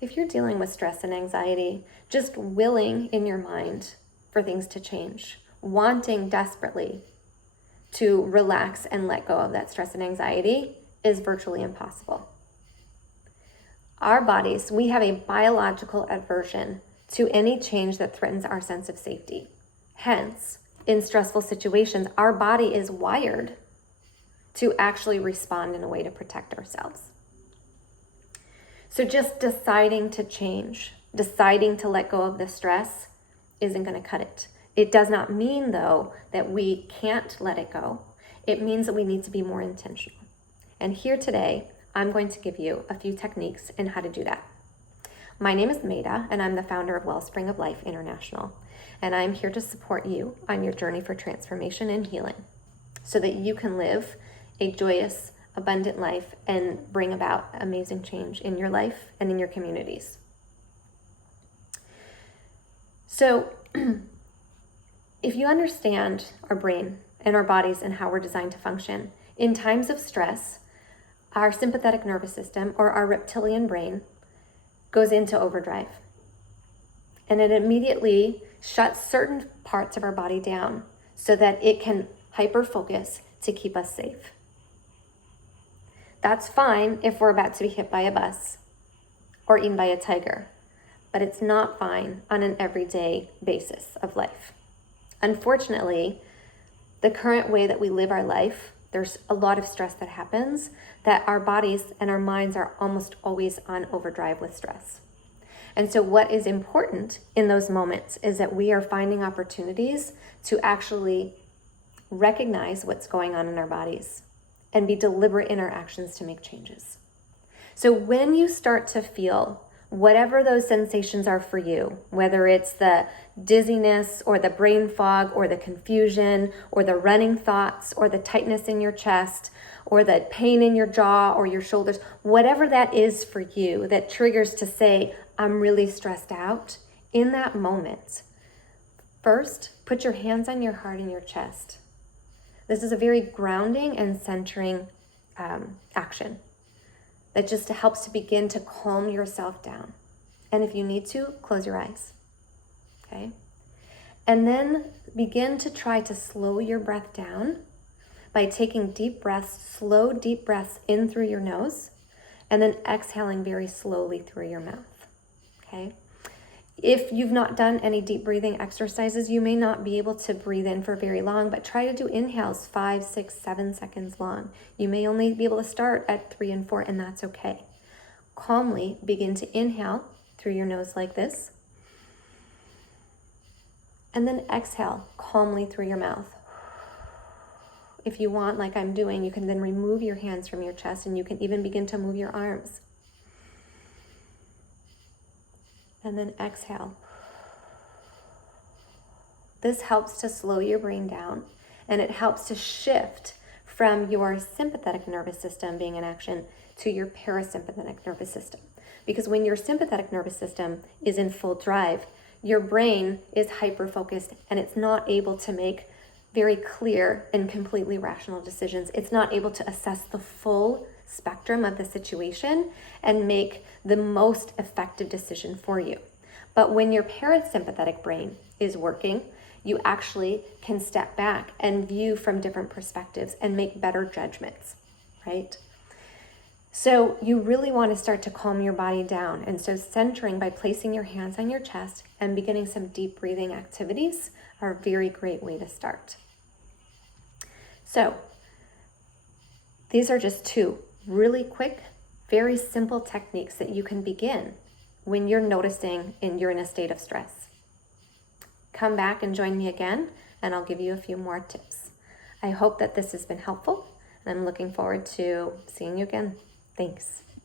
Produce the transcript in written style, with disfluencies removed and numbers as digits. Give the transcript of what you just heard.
If you're dealing with stress and anxiety, just willing in your mind for things to change, wanting desperately to relax and let go of that stress and anxiety is virtually impossible. Our bodies, we have a biological aversion to any change that threatens our sense of safety. Hence, in stressful situations, our body is wired to actually respond in a way to protect ourselves. So just deciding to change, deciding to let go of the stress isn't going to cut it. It does not mean, though, that we can't let it go. It means that we need to be more intentional. And here today, I'm going to give you a few techniques in how to do that. My name is Maida, and I'm the founder of Wellspring of Life International. And I'm here to support you on your journey for transformation and healing so that you can live a joyous, abundant life and bring about amazing change in your life and in your communities. So, if you understand our brain and our bodies and how we're designed to function, in times of stress, our sympathetic nervous system, or our reptilian brain, goes into overdrive. And it immediately shuts certain parts of our body down so that it can hyper-focus to keep us safe. That's fine if we're about to be hit by a bus or eaten by a tiger, but it's not fine on an everyday basis of life. Unfortunately, the current way that we live our life, there's a lot of stress that happens that our bodies and our minds are almost always on overdrive with stress. And so what is important in those moments is that we are finding opportunities to actually recognize what's going on in our bodies and be deliberate in our actions to make changes. So when you start to feel whatever those sensations are for you, whether it's the dizziness or the brain fog or the confusion or the running thoughts or the tightness in your chest or the pain in your jaw or your shoulders, whatever that is for you that triggers to say, I'm really stressed out, in that moment, first, put your hands on your heart and your chest. This is a very grounding and centering action that just helps to begin to calm yourself down. And if you need to, close your eyes, okay? And then begin to try to slow your breath down by taking deep breaths, slow deep breaths in through your nose, and then exhaling very slowly through your mouth, okay? If you've not done any deep breathing exercises, you may not be able to breathe in for very long, but try to do inhales 5, 6, 7 seconds long. You may only be able to start at 3 and 4, and that's okay. Calmly begin to inhale through your nose like this, and then exhale calmly through your mouth. If you want, like I'm doing, you can then remove your hands from your chest, and you can even begin to move your arms. And then exhale. This helps to slow your brain down, and it helps to shift from your sympathetic nervous system being in action to your parasympathetic nervous system. Because when your sympathetic nervous system is in full drive, your brain is hyper-focused and it's not able to make very clear and completely rational decisions. It's not able to assess the full spectrum of the situation and make the most effective decision for you. But when your parasympathetic brain is working, you actually can step back and view from different perspectives and make better judgments, right? So you really want to start to calm your body down. And so centering by placing your hands on your chest and beginning some deep breathing activities are a very great way to start. So these are just 2 really quick, very simple techniques that you can begin when you're noticing you're in a state of stress. Come back and join me again, and I'll give you a few more tips. I hope that this has been helpful, and I'm looking forward to seeing you again. Thanks.